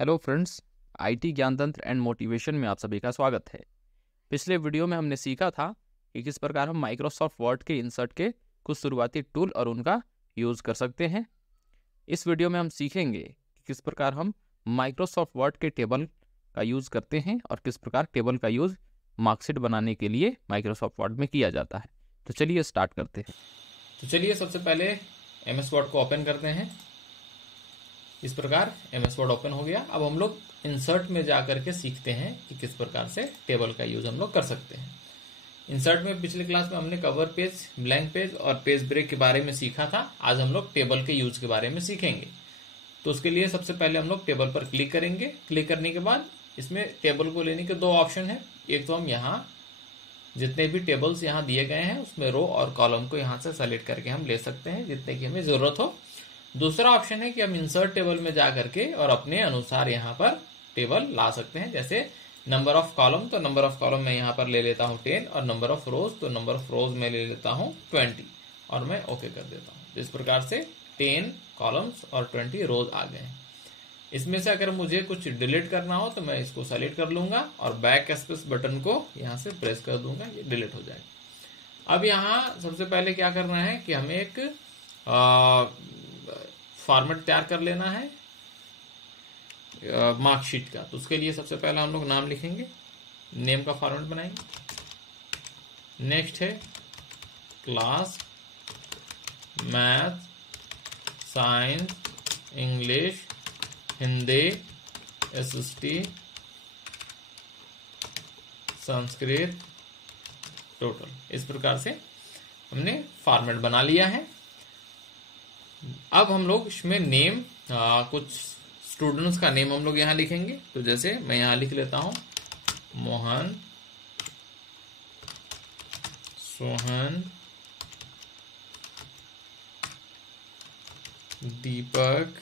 Hello friends, IT ज्ञान तंत्र and motivation में आप सभी का स्वागत है। पिछले वीडियो में हमने सीखा था कि किस प्रकार हम माइक्रोसॉफ्ट वर्ड के इंसर्ट के कुछ शुरुआती टूल और उनका यूज़ कर सकते हैं। इस वीडियो में हम सीखेंगे कि किस प्रकार हम माइक्रोसॉफ्ट वर्ड के टेबल का यूज़ करते हैं और किस प्रकार टेबल का यूज़ मार्कशीट बनाने के लिए माइक्रोसॉफ्ट वर्ड में किया जाता है। तो चलिए स्टार्ट करते हैं। तो चलिए सबसे पहले MS वर्ड को ओपन करते हैं। इस प्रकार MS वर्ड ओपन हो गया। अब हम लोग इंसर्ट में जा करके सीखते हैं कि किस प्रकार से टेबल का यूज हम लोग कर सकते हैं। इंसर्ट में पिछले क्लास में हमने कवर पेज, ब्लैंक पेज और पेज ब्रेक के बारे में सीखा था। आज हम लोग टेबल के यूज के बारे में सीखेंगे। तो उसके लिए सबसे पहले हम लोग टेबल पर क्लिक करेंगे। क्लिक करने के बाद इसमें टेबल को लेने के दो ऑप्शन है। एक तो हम यहाँ जितने भी टेबल्स यहाँ दिए गए हैं उसमें रो और कॉलम को यहाँ से सेलेक्ट करके हम ले सकते हैं जितने की हमें जरूरत हो। दूसरा ऑप्शन है कि हम इंसर्ट टेबल में जा करके और अपने अनुसार यहाँ पर टेबल ला सकते हैं। जैसे नंबर ऑफ कॉलम, तो नंबर ऑफ कॉलम मैं यहाँ पर ले लेता हूँ 10 और नंबर ऑफ रोज, तो नंबर ऑफ रोज मैं ले लेता हूँ 20 और मैं ओके कर देता हूँ। तो इस प्रकार से 10 कॉलम्स और 20 रोज आ गए हैं। इसमें से अगर मुझे कुछ डिलीट करना हो तो मैं इसको सेलेक्ट कर लूंगा और बैक स्पेस बटन को यहाँ से प्रेस कर दूंगा, ये डिलीट हो जाएगा। अब यहाँ सबसे पहले क्या करना है कि हमें एक फॉर्मेट तैयार कर लेना है मार्कशीट का। तो उसके लिए सबसे पहले हम लोग नाम लिखेंगे, नेम का फॉर्मेट बनाएंगे। नेक्स्ट है class, math, science, English, Hindi, SST, Sanskrit, total. इस प्रकार से हमने फॉर्मेट बना लिया है। अब हम लोग इसमें नेम, कुछ स्टूडेंट्स का नेम हम लोग यहाँ लिखेंगे। तो जैसे मैं यहाँ लिख लेता हूँ मोहन, सोहन, दीपक,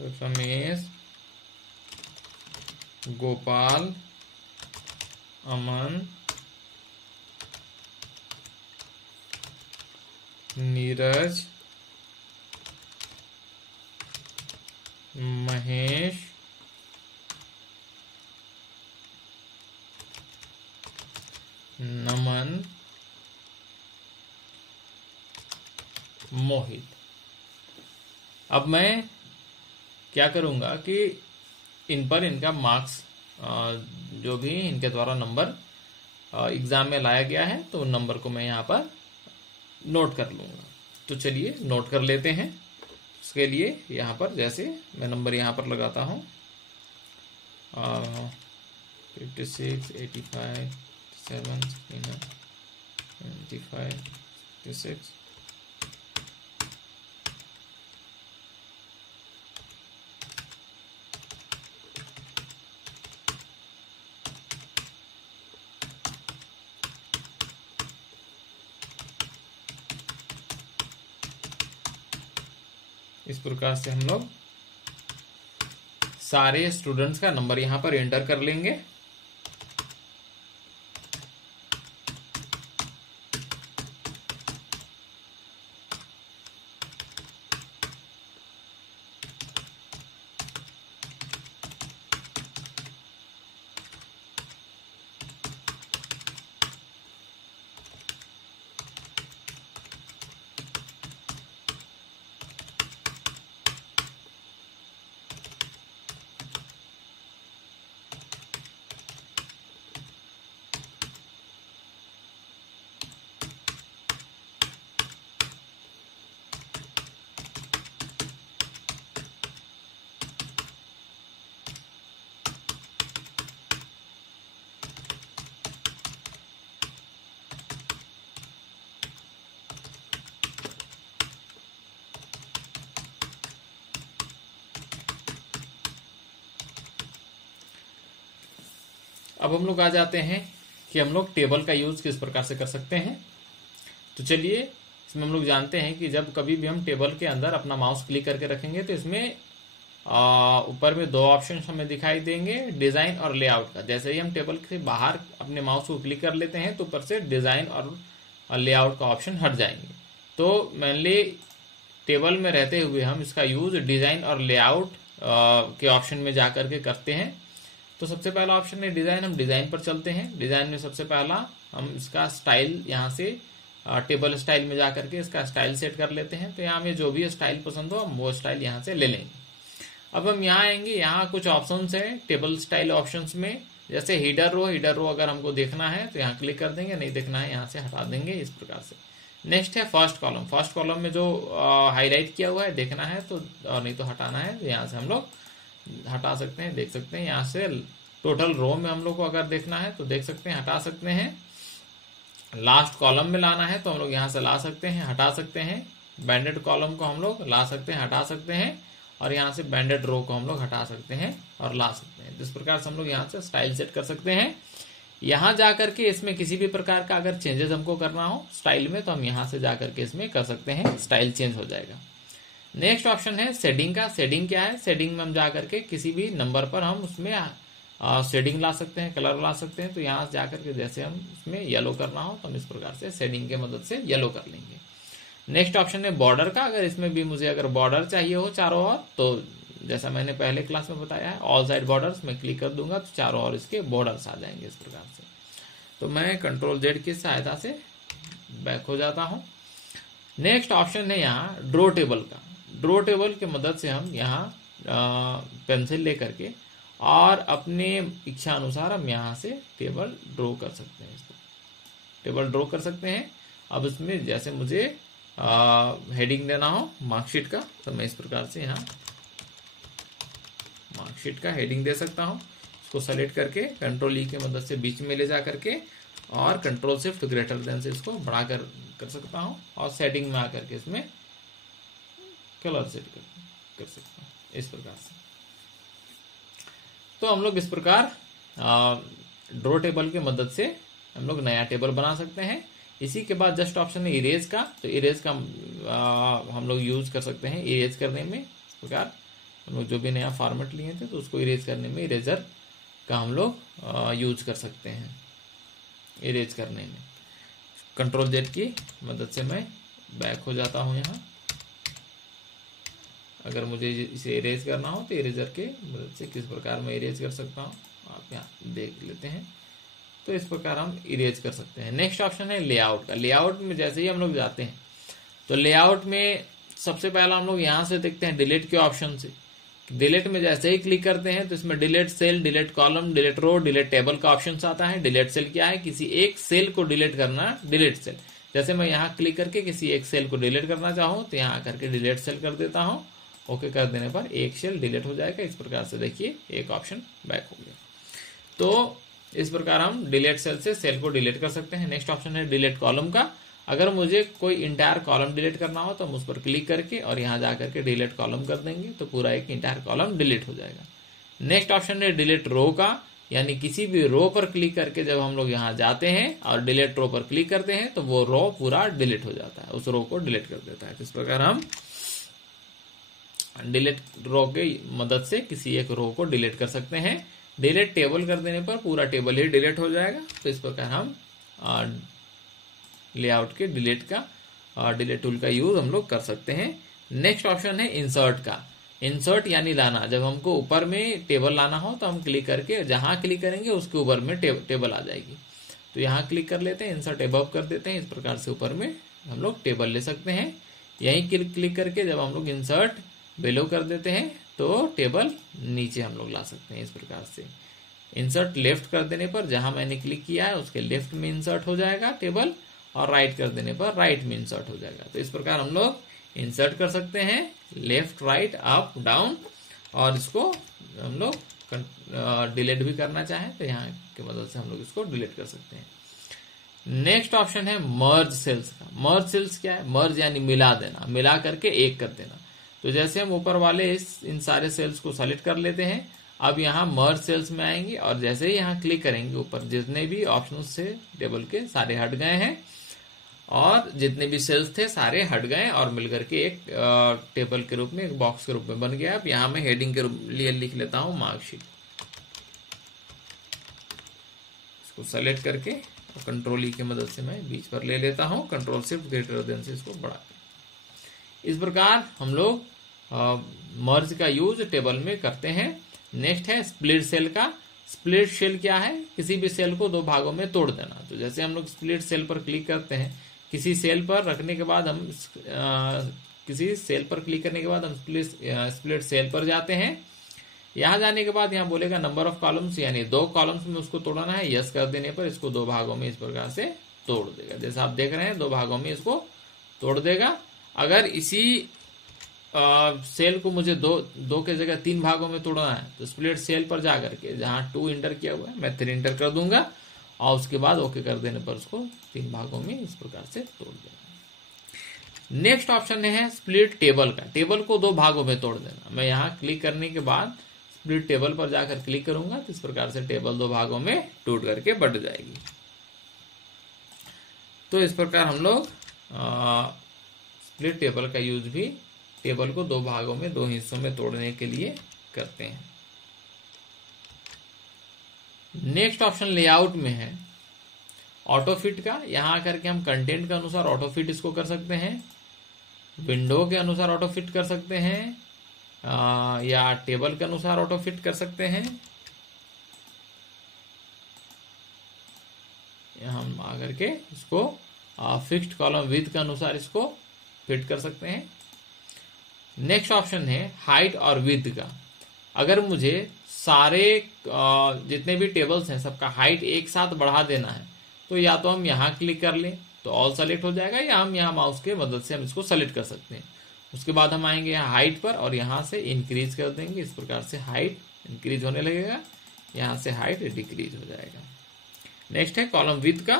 रमेश, गोपाल, अमन, नीरज, महेश, नमन, मोहित। अब मैं क्या करूंगा कि इन पर इनका मार्क्स, जो भी इनके द्वारा नंबर एग्जाम में लाया गया है तो उन नंबर को मैं यहाँ पर नोट कर लूंगा। तो चलिए नोट कर लेते हैं। उसके लिए यहाँ पर जैसे मैं नंबर यहाँ पर लगाता हूँ 56, 85, 7, 95, 56। इस प्रकार से हम लोग सारे स्टूडेंट्स का नंबर यहां पर एंटर कर लेंगे। अब हम लोग आ जाते हैं कि हम लोग टेबल का यूज किस प्रकार से कर सकते हैं। तो चलिए इसमें हम लोग जानते हैं कि जब कभी भी हम टेबल के अंदर अपना माउस क्लिक करके रखेंगे तो इसमें ऊपर में दो ऑप्शन हमें दिखाई देंगे, डिजाइन और लेआउट का। जैसे ही हम टेबल के बाहर अपने माउस को क्लिक कर लेते हैं तो ऊपर से डिजाइन और लेआउट का ऑप्शन हट जाएंगे। तो मेनली टेबल में रहते हुए हम इसका यूज डिजाइन और लेआउट के ऑप्शन में जा करके करते हैं। तो सबसे पहला ऑप्शन है डिजाइन, हम डिजाइन पर चलते हैं। डिजाइन में सबसे पहला हम इसका स्टाइल यहाँ से टेबल स्टाइल में जा करके इसका स्टाइल सेट कर लेते हैं। तो यहाँ में जो भी स्टाइल पसंद हो हम वो स्टाइल यहाँ से ले लेंगे। अब हम यहाँ आएंगे, यहाँ कुछ ऑप्शंस हैं टेबल स्टाइल ऑप्शंस में, जैसे हीडर रो अगर हमको देखना है तो यहाँ क्लिक कर देंगे, नहीं देखना है यहाँ से हटा देंगे इस प्रकार से। नेक्स्ट है फर्स्ट कॉलम में जो हाईलाइट किया हुआ है देखना है तो, और नहीं तो हटाना है तो यहाँ से हम लोग हटा सकते हैं, देख सकते हैं। यहाँ से टोटल रो में हम लोग को अगर देखना है तो देख सकते हैं, हटा सकते हैं। लास्ट कॉलम में लाना है तो हम लोग यहाँ से ला सकते हैं, हटा सकते हैं। बैंडेड कॉलम को हम लोग ला सकते हैं, हटा सकते हैं। और यहाँ से बैंडेड रो को हम लोग हटा सकते हैं और ला सकते हैं। इस प्रकार से हम लोग यहाँ से स्टाइल सेट कर सकते हैं। यहाँ जा करके इसमें किसी भी प्रकार का अगर चेंजेस हमको करना हो स्टाइल में तो हम यहाँ से जा करके इसमें कर सकते हैं, स्टाइल चेंज हो जाएगा। नेक्स्ट ऑप्शन है शेडिंग का। शेडिंग क्या है? शेडिंग में हम जा करके किसी भी नंबर पर हम उसमें शेडिंग ला सकते हैं, कलर ला सकते हैं। तो यहाँ से जाकर के जैसे हम इसमें येलो करना हो तो हम इस प्रकार से शेडिंग के मदद से येलो कर लेंगे। नेक्स्ट ऑप्शन है बॉर्डर का। अगर इसमें भी मुझे अगर बॉर्डर चाहिए हो चारों ओर तो जैसा मैंने पहले क्लास में बताया है ऑल साइड बॉर्डर्स में क्लिक कर दूंगा तो चारों ओर इसके बॉर्डर्स आ जाएंगे इस प्रकार से। तो मैं कंट्रोल जेड की सहायता से बैक हो जाता हूँ। नेक्स्ट ऑप्शन है यहाँ ड्रॉ टेबल का। ड्रॉ टेबल की मदद से हम यहाँ पेंसिल लेकर के और अपने इच्छा अनुसार हम यहाँ से टेबल ड्रॉ कर सकते हैं, टेबल ड्रॉ कर सकते हैं। अब इसमें जैसे मुझे हेडिंग देना हो मार्कशीट का तो मैं इस प्रकार से यहाँ मार्कशीट का हेडिंग दे सकता हूँ। इसको सेलेक्ट करके कंट्रोल ई की मदद से बीच में ले जा करके और कंट्रोल शिफ्ट ग्रेटर देन से इसको बढ़ा कर सकता हूँ और सेटिंग में आकर के इसमें कलर सेट कर सकता हूँ इस प्रकार से। तो हम लोग इस प्रकार ड्रॉ टेबल की मदद से हम लोग नया टेबल बना सकते हैं। इसी के बाद जस्ट ऑप्शन है इरेज का। तो इरेज का हम लोग यूज कर सकते हैं इरेज करने में। इस प्रकार हम लोग जो भी नया फॉर्मेट लिए थे तो उसको इरेज करने में इरेजर का हम लोग यूज कर सकते हैं। इरेज करने में कंट्रोल जेड की मदद से मैं बैक हो जाता हूँ यहाँ। अगर मुझे इसे इरेज करना हो तो इरेजर के मदद से किस प्रकार मैं इरेज कर सकता हूँ आप यहाँ देख लेते हैं। तो इस प्रकार हम इरेज कर सकते हैं। नेक्स्ट ऑप्शन है लेआउट का। लेआउट में जैसे ही हम लोग जाते हैं तो लेआउट में सबसे पहला हम लोग यहाँ से देखते हैं डिलीट के ऑप्शन से। डिलीट में जैसे ही क्लिक करते हैं तो इसमें delete cell, delete column, delete row, delete table का ऑप्शन आता है। डिलीट सेल क्या है? किसी एक सेल को डिलीट करना, डिलीट सेल। जैसे मैं यहाँ क्लिक करके किसी एक सेल को डिलीट करना चाहूँ तो यहाँ करके डिलीट सेल कर देता हूँ। ओके कर देने पर एक सेल डिलीट हो जाएगा। इस प्रकार से देखिए एक ऑप्शन बैक हो गया। तो इस प्रकार हम डिलीट सेल से सेल को डिलीट कर सकते हैं। नेक्स्ट ऑप्शन है डिलीट कॉलम का। अगर मुझे कोई इंटायर कॉलम डिलीट करना हो तो हम उस पर क्लिक करके और यहाँ जाकर के डिलीट कॉलम कर देंगे तो पूरा एक इंटायर कॉलम डिलीट हो जाएगा। नेक्स्ट ऑप्शन है डिलीट रो का, यानी किसी भी रो पर क्लिक करके जब हम लोग यहाँ जाते हैं और डिलीट रो पर क्लिक करते हैं तो वो रो पूरा डिलीट हो जाता है, उस रो को डिलीट कर देता है। इस प्रकार हम डिलीट रो की मदद से किसी एक रो को डिलीट कर सकते हैं। डिलीट टेबल कर देने पर पूरा टेबल ही डिलीट हो जाएगा। तो इस प्रकार हम लेआउट के डिलीट का डिलीट टूल का यूज हम लोग कर सकते हैं। नेक्स्ट ऑप्शन है इंसर्ट का। इंसर्ट यानी लाना। जब हमको ऊपर में टेबल लाना हो तो हम क्लिक करके जहां क्लिक करेंगे उसके ऊपर में टेबल आ जाएगी। तो यहाँ क्लिक कर लेते हैं, इंसर्ट अबव कर देते हैं। इस प्रकार से ऊपर में हम लोग टेबल ले सकते हैं। यहीं क्लिक करके जब हम लोग इंसर्ट बिलो कर देते हैं तो टेबल नीचे हम लोग ला सकते हैं। इस प्रकार से इंसर्ट लेफ्ट कर देने पर जहां मैंने क्लिक किया है उसके लेफ्ट में इंसर्ट हो जाएगा टेबल, और राइट कर देने पर राइट में इंसर्ट हो जाएगा। तो इस प्रकार हम लोग इंसर्ट कर सकते हैं लेफ्ट, राइट, अप, डाउन, और इसको हम लोग डिलीट भी करना चाहें तो यहाँ की मदद से हम लोग इसको डिलीट कर सकते हैं। नेक्स्ट ऑप्शन है मर्ज सेल्स का। मर्ज सेल्स क्या है? मर्ज यानी मिला देना, मिला करके एक कर देना। तो जैसे हम ऊपर वाले इन सारे सेल्स को सेलेक्ट कर लेते हैं, अब यहाँ मर्ज सेल्स में आएंगे और जैसे ही यहाँ क्लिक करेंगे ऊपर जितने भी ऑप्शन से टेबल के सारे हट गए हैं और जितने भी सेल्स थे सारे हट गए और मिलकर के एक टेबल के रूप में, एक बॉक्स के रूप में बन गया। अब यहाँ मैं हेडिंग के लिए लिख लेता हूँ मार्कशीट। इसको सेलेक्ट करके कंट्रोल ई की मदद से मैं बीच पर ले लेता हूँ, कंट्रोल शिफ्ट ग्रेटर देन से इसको बढ़ा। इस प्रकार हम लोग मर्ज का यूज टेबल में करते हैं। नेक्स्ट है स्प्लिट सेल का। स्प्लिट सेल क्या है? किसी भी सेल को दो भागों में तोड़ देना। तो जैसे हम लोग स्प्लिट सेल पर क्लिक करते हैं, किसी सेल पर रखने के बाद हम किसी सेल पर क्लिक करने के बाद हम स्प्लिट सेल पर जाते हैं। यहां जाने के बाद यहाँ बोलेगा नंबर ऑफ कॉलम्स, यानी 2 कॉलम्स में उसको तोड़ना है। यस कर देने पर इसको 2 भागों में इस प्रकार से तोड़ देगा। जैसा आप देख रहे हैं 2 भागों में इसको तोड़ देगा। अगर इसी सेल को मुझे दो के जगह 3 भागों में तोड़ना है तो स्प्लिट सेल पर जाकर के जहां 2 इंटर किया हुआ है मैं 3 इंटर कर दूंगा और उसके बाद ओके कर देने पर उसको 3 भागों में इस प्रकार से तोड़ देगा। नेक्स्ट ऑप्शन है स्प्लिट टेबल का। टेबल को 2 भागों में तोड़ देना। मैं यहाँ क्लिक करने के बाद स्प्लिट टेबल पर जाकर क्लिक करूंगा तो इस प्रकार से टेबल 2 भागों में टूट करके बट जाएगी। तो इस प्रकार हम लोग स्प्लिट टेबल का यूज भी टेबल को 2 भागों में 2 हिस्सों में तोड़ने के लिए करते हैं। नेक्स्ट ऑप्शन लेआउट में है ऑटो फिट का। यहां आकर के हम कंटेंट के अनुसार ऑटो फिट इसको कर सकते हैं, विंडो के अनुसार ऑटो फिट कर सकते हैं, या टेबल के अनुसार ऑटो फिट कर सकते हैं। हम आकर के इसको फिक्स्ड कॉलम विड्थ के अनुसार इसको फिट कर सकते हैं। नेक्स्ट ऑप्शन है हाइट और विड्थ का। अगर मुझे सारे जितने भी टेबल्स हैं सबका हाइट एक साथ बढ़ा देना है तो या तो हम यहाँ क्लिक कर लें तो ऑल सेलेक्ट हो जाएगा, या हम यहाँ माउस के मदद से हम इसको सेलेक्ट कर सकते हैं। उसके बाद हम आएंगे यहाँ हाइट पर और यहाँ से इंक्रीज कर देंगे। इस प्रकार से हाइट इंक्रीज होने लगेगा, यहाँ से हाइट डिक्रीज हो जाएगा। नेक्स्ट है कॉलम विड्थ का।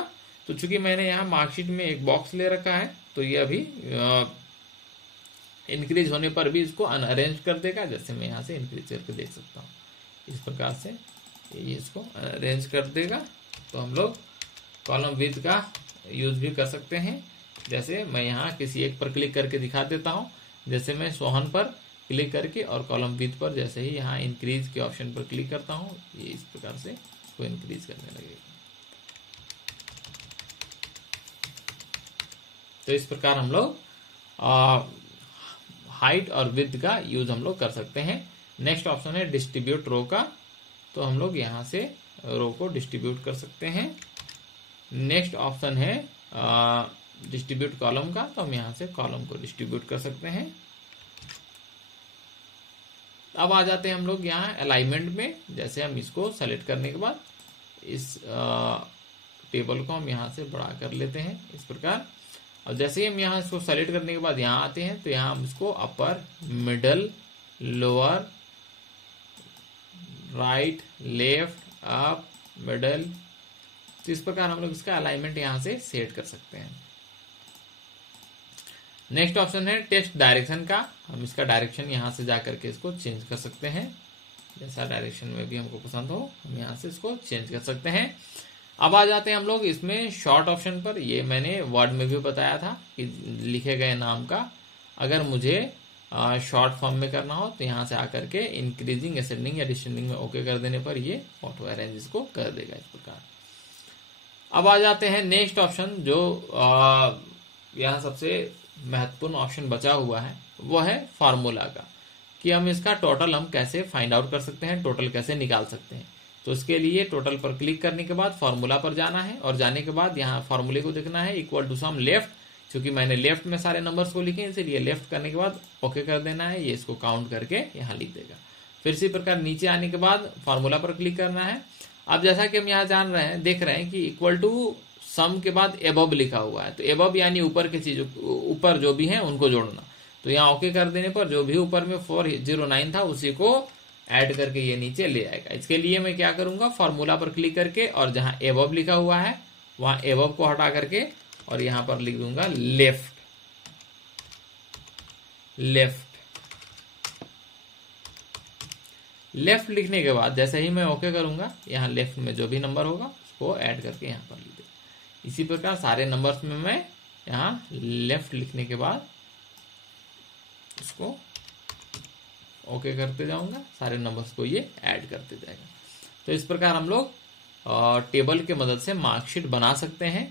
तो चूंकि मैंने यहाँ मार्कशीट में एक बॉक्स ले रखा है तो ये अभी इंक्रीज होने पर भी इसको अनअरेंज कर देगा। जैसे मैं यहाँ से इंक्रीज करके देख सकता हूँ, इस प्रकार से ये इसको अरेंज कर देगा। तो हम लोग कॉलम विड्थ का यूज भी कर सकते हैं। जैसे मैं यहाँ किसी एक पर क्लिक करके दिखा देता हूँ। जैसे मैं सोहन पर क्लिक करके और कॉलम विड्थ पर जैसे ही यहाँ इंक्रीज के ऑप्शन पर क्लिक करता हूँ, ये इस प्रकार से इसको इंक्रीज करने लगेगा। तो इस प्रकार हम लोग हाइट और विड्थ का यूज हम लोग कर सकते हैं। नेक्स्ट ऑप्शन है डिस्ट्रीब्यूट रो का। तो हम लोग यहाँ से रो को डिस्ट्रीब्यूट कर सकते हैं। नेक्स्ट ऑप्शन है डिस्ट्रीब्यूट कॉलम का। तो हम यहाँ से कॉलम को डिस्ट्रीब्यूट कर सकते हैं। अब आ जाते हैं हम लोग यहाँ अलाइनमेंट में। जैसे हम इसको सेलेक्ट करने के बाद इस टेबल को हम यहाँ से बड़ा कर लेते हैं इस प्रकार। और जैसे ही हम यहाँ इसको सेलेक्ट करने के बाद यहाँ आते हैं तो यहाँ हम इसको upper, middle, lower, right, left, up, middle, तो इस प्रकार हम लोग इसका अलाइनमेंट यहाँ से सेट कर सकते हैं। नेक्स्ट ऑप्शन है टेक्स्ट डायरेक्शन का। हम इसका डायरेक्शन यहाँ से जाकर के इसको चेंज कर सकते हैं। जैसा डायरेक्शन में भी हमको पसंद हो हम यहाँ से इसको चेंज कर सकते हैं। अब आ जाते हैं हम लोग इसमें शॉर्ट ऑप्शन पर। ये मैंने वर्ड में भी बताया था कि लिखे गए नाम का अगर मुझे शॉर्ट फॉर्म में करना हो तो यहाँ से आकर के इंक्रीजिंग, असेंडिंग या डिसेंडिंग में ओके कर देने पर ये ऑटो अरेंज इसको कर देगा इस प्रकार। अब आ जाते हैं नेक्स्ट ऑप्शन जो यहाँ सबसे महत्वपूर्ण ऑप्शन बचा हुआ है, वो है फार्मूला का, कि हम इसका टोटल हम कैसे फाइंड आउट कर सकते हैं, टोटल कैसे निकाल सकते हैं। तो इसके लिए टोटल पर क्लिक करने के बाद फार्मूला पर जाना है और जाने के बाद यहाँ फार्मूले को देखना है इक्वल टू सम लेफ्ट। क्योंकि मैंने लेफ्ट में सारे नंबर्स को लिखे इसलिए लेफ्ट करने के बाद ओके कर देना है। ये इसको काउंट करके यहाँ लिख देगा। फिर इसी प्रकार नीचे आने के बाद फार्मूला पर क्लिक करना है। अब जैसा कि हम यहाँ जान रहे हैं, देख रहे हैं कि इक्वल टू सम के बाद एबव लिखा हुआ है। तो एबव यानी ऊपर की चीज, ऊपर जो भी है उनको जोड़ना। तो यहाँ ओके कर देने पर जो भी ऊपर में 409 था उसी को ऐड करके ये नीचे ले आएगा। इसके लिए मैं क्या करूंगा, फार्मूला पर क्लिक करके और जहां एबव लिखा हुआ है वहां एबव को हटा करके और यहां पर लिख दूंगा लेफ्ट। लेफ्ट लिखने के बाद जैसे ही मैं ओके करूंगा, यहाँ लेफ्ट में जो भी नंबर होगा उसको ऐड करके यहाँ पर लिख देगा। इसी प्रकार सारे नंबर्स में मैं यहाँ लेफ्ट लिखने के बाद उसको ओके करते जाऊंगा, सारे नंबर्स को ये ऐड करते जाएगा। तो इस प्रकार हम लोग टेबल के मदद से मार्कशीट बना सकते हैं।